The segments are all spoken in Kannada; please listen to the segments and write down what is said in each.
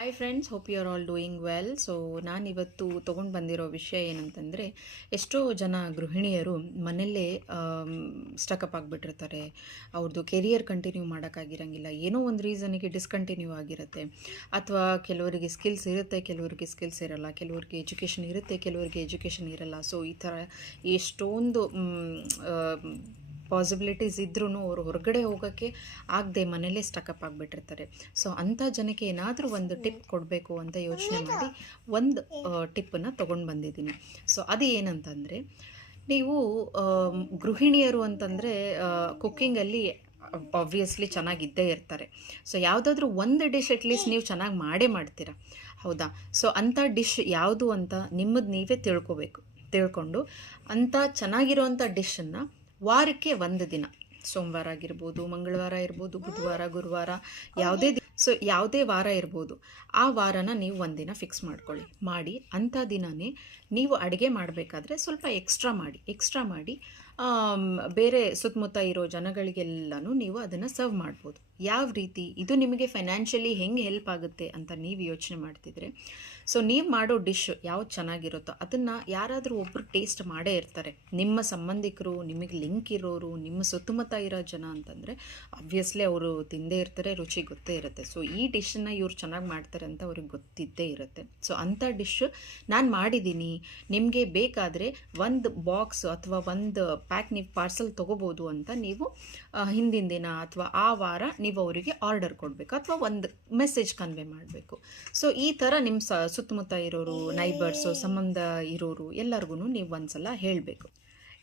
Hi friends, hope you are all doing well. So ನಾನಿವತ್ತು ತೊಗೊಂಡು ಬಂದಿರೋ ವಿಷಯ ಏನಂತಂದರೆ, ಎಷ್ಟೋ ಜನ ಗೃಹಿಣಿಯರು ಮನೆಯಲ್ಲೇ ಸ್ಟಕಪ್ ಆಗಿಬಿಟ್ಟಿರ್ತಾರೆ. ಅವ್ರದ್ದು ಕೆರಿಯರ್ ಕಂಟಿನ್ಯೂ ಮಾಡೋಕ್ಕಾಗಿರಂಗಿಲ್ಲ, ಏನೋ ಒಂದು ರೀಸನಿಗೆ ಡಿಸ್ಕಂಟಿನ್ಯೂ ಆಗಿರುತ್ತೆ. ಅಥವಾ ಕೆಲವರಿಗೆ ಸ್ಕಿಲ್ಸ್ ಇರುತ್ತೆ, ಕೆಲವರಿಗೆ ಸ್ಕಿಲ್ಸ್ ಇರಲ್ಲ, ಕೆಲವರಿಗೆ ಎಜುಕೇಷನ್ ಇರುತ್ತೆ, ಕೆಲವರಿಗೆ ಎಜುಕೇಷನ್ ಇರಲ್ಲ. ಸೊ ಈ ಥರ ಎಷ್ಟೊಂದು ಪಾಸಿಬಿಲಿಟೀಸ್ ಇದ್ರೂ ಅವರು ಹೊರಗಡೆ ಹೋಗೋಕ್ಕೆ ಆಗದೆ ಮನೇಲೇ ಸ್ಟಕಪ್ ಆಗಿಬಿಟ್ಟಿರ್ತಾರೆ. ಸೊ ಅಂಥ ಜನಕ್ಕೆ ಏನಾದರೂ ಒಂದು ಟಿಪ್ ಕೊಡಬೇಕು ಅಂತ ಯೋಚನೆ ಮಾಡಿ ಒಂದು ಟಿಪ್ಪನ್ನು ತೊಗೊಂಡು ಬಂದಿದ್ದೀನಿ. ಸೊ ಅದು ಏನಂತಂದರೆ, ನೀವು ಗೃಹಿಣಿಯರು ಅಂತಂದರೆ ಕುಕ್ಕಿಂಗಲ್ಲಿ ಆಬ್ವಿಯಸ್ಲಿ ಚೆನ್ನಾಗಿದ್ದೇ ಇರ್ತಾರೆ. ಸೊ ಯಾವುದಾದ್ರೂ ಒಂದು ಡಿಶ್ ಅಟ್ಲೀಸ್ಟ್ ನೀವು ಚೆನ್ನಾಗಿ ಮಾಡೇ ಮಾಡ್ತೀರಾ, ಹೌದಾ? ಸೊ ಅಂಥ ಡಿಶ್ ಯಾವುದು ಅಂತ ನಿಮ್ಮದು ನೀವೇ ತಿಳ್ಕೊಂಡು ಅಂಥ ಚೆನ್ನಾಗಿರೋವಂಥ ಡಿಶನ್ನು ವಾರಕ್ಕೆ ಒಂದು ದಿನ, ಸೋಮವಾರ ಆಗಿರ್ಬೋದು, ಮಂಗಳವಾರ ಇರ್ಬೋದು, ಬುಧವಾರ, ಗುರುವಾರ, ಯಾವುದೇ ವಾರ ಇರ್ಬೋದು, ಆ ವಾರನ ನೀವು ಒಂದಿನ ಫಿಕ್ಸ್ ಮಾಡಿ ಅಂಥ ದಿನವೇ ನೀವು ಅಡುಗೆ ಮಾಡಬೇಕಾದ್ರೆ ಸ್ವಲ್ಪ ಎಕ್ಸ್ಟ್ರಾ ಮಾಡಿ ಬೇರೆ ಸುತ್ತಮುತ್ತ ಇರೋ ಜನಗಳಿಗೆಲ್ಲನೂ ನೀವು ಅದನ್ನು ಸರ್ವ್ ಮಾಡ್ಬೋದು. ಯಾವ ರೀತಿ ಇದು ನಿಮಗೆ ಫೈನಾನ್ಷಿಯಲಿ ಹೆಂಗೆ ಹೆಲ್ಪ್ ಆಗುತ್ತೆ ಅಂತ ನೀವು ಯೋಚನೆ ಮಾಡ್ತಿದ್ರೆ, ಸೊ ನೀವು ಮಾಡೋ ಡಿಶ್ ಯಾವ್ದು ಚೆನ್ನಾಗಿರುತ್ತೋ ಅದನ್ನು ಯಾರಾದರೂ ಒಬ್ಬರು ಟೇಸ್ಟ್ ಮಾಡೇ ಇರ್ತಾರೆ. ನಿಮ್ಮ ಸಂಬಂಧಿಕರು, ನಿಮಗೆ ಲಿಂಕ್ ಇರೋರು, ನಿಮ್ಮ ಸುತ್ತಮುತ್ತ ಇರೋ ಜನ ಅಂತಂದರೆ ಆಬ್ವಿಯಸ್ಲಿ ಅವರು ತಿಂದೇ ಇರ್ತಾರೆ, ರುಚಿ ಗೊತ್ತೇ ಇರುತ್ತೆ. ಸೊ ಈ ಡಿಶನ್ನು ಇವ್ರು ಚೆನ್ನಾಗಿ ಮಾಡ್ತಾರೆ ಅಂತ ಅವ್ರಿಗೆ ಗೊತ್ತಿದ್ದೇ ಇರುತ್ತೆ. ಸೊ ಅಂಥ ಡಿಶ್ ನಾನು ಮಾಡಿದ್ದೀನಿ, ನಿಮಗೆ ಬೇಕಾದರೆ ಒಂದು ಬಾಕ್ಸ್ ಅಥವಾ ಒಂದು ಪ್ಯಾಕ್ ನೀವು ಪಾರ್ಸಲ್ ತೊಗೋಬೋದು ಅಂತ ನೀವು ಹಿಂದಿನ ದಿನ ಅಥವಾ ಆ ವಾರ ನೀವು ಅವರಿಗೆ ಆರ್ಡರ್ ಕೊಡಬೇಕು ಅಥವಾ ಒಂದು ಮೆಸೇಜ್ ಕನ್ವೆ ಮಾಡಬೇಕು. ಸೊ ಈ ಥರ ನಿಮ್ಮ ಸುತ್ತಮುತ್ತ ಇರೋರು, ನೈಬರ್ಸು, ಸಂಬಂಧ ಇರೋರು ಎಲ್ಲರಿಗೂ ನೀವು ಒಂದ್ಸಲ ಹೇಳಬೇಕು.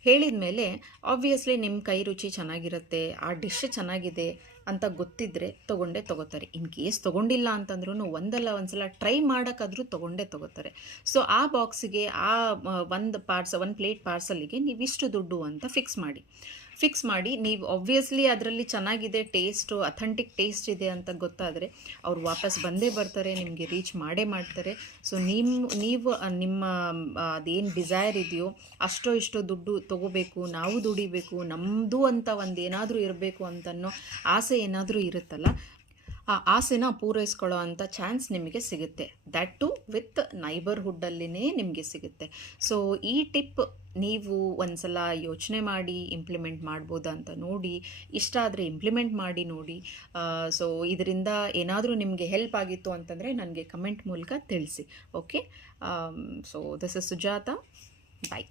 ಹೇಳಿದ ಮೇಲೆ ಆಬ್ವಿಯಸ್ಲಿ ನಿಮ್ಮ ಕೈ ರುಚಿ ಚೆನ್ನಾಗಿರುತ್ತೆ, ಆ ಡಿಶ್ ಚೆನ್ನಾಗಿದೆ ಅಂತ ಗೊತ್ತಿದ್ದರೆ ತೊಗೋತಾರೆ. ಇನ್ ಕೇಸ್ ತೊಗೊಂಡಿಲ್ಲ ಅಂತಂದ್ರೂ ಒಂದು ಸಲ ಟ್ರೈ ಮಾಡೋಕ್ಕಾದ್ರೂ ತೊಗೋತಾರೆ. ಸೊ ಆ ಬಾಕ್ಸಿಗೆ, ಆ ಒಂದು ಪ್ಲೇಟ್ ಪಾರ್ಸಲಿಗೆ ನೀವು ಇಷ್ಟು ದುಡ್ಡು ಅಂತ ಫಿಕ್ಸ್ ಮಾಡಿ ನೀವು ಆಬ್ವಿಯಸ್ಲಿ ಅದರಲ್ಲಿ ಚೆನ್ನಾಗಿದೆ, ಅಥೆಂಟಿಕ್ ಟೇಸ್ಟ್ ಇದೆ ಅಂತ ಗೊತ್ತಾದರೆ ಅವ್ರು ವಾಪಸ್ ಬಂದೇ ಬರ್ತಾರೆ, ನಿಮಗೆ ರೀಚ್ ಮಾಡೇ ಮಾಡ್ತಾರೆ. ಸೊ ನೀವು ನಿಮ್ಮ ಅದೇನು ಡಿಸೈರ್ ಇದೆಯೋ ಅಷ್ಟೋ ಇಷ್ಟೋ ದುಡ್ಡು ತೊಗೋಬೇಕು, ನಾವು ದುಡಿಬೇಕು, ನಮ್ಮದು ಅಂತ ಒಂದು ಏನಾದರೂ ಇರಬೇಕು ಅಂತನ್ನೋ ಆಸೆ ಏನಾದರೂ ಇರುತ್ತಲ್ಲ, ಆ ಆಸೆನ ಪೂರೈಸ್ಕೊಳ್ಳೋ ಅಂಥ ಚಾನ್ಸ್ ನಿಮಗೆ ಸಿಗುತ್ತೆ. ದ್ಯಾಟ್ ಟು ವಿತ್ ನೈಬರ್ಹುಡ್ಡಲ್ಲಿನೇ ನಿಮಗೆ ಸಿಗುತ್ತೆ. ಸೊ ಈ ಟಿಪ್ ನೀವು ಒಂದು ಸಲ ಯೋಚನೆ ಮಾಡಿ ಇಂಪ್ಲಿಮೆಂಟ್ ಮಾಡ್ಬೋದಾ ಅಂತ ನೋಡಿ, ಇಷ್ಟ ಆದರೆ ಇಂಪ್ಲಿಮೆಂಟ್ ಮಾಡಿ ನೋಡಿ. ಸೊ ಇದರಿಂದ ಏನಾದರೂ ನಿಮಗೆ ಹೆಲ್ಪ್ ಆಗಿತ್ತು ಅಂತಂದರೆ ನನಗೆ ಕಮೆಂಟ್ ಮೂಲಕ ತಿಳಿಸಿ. Okay, so this is Sujatha. Bye.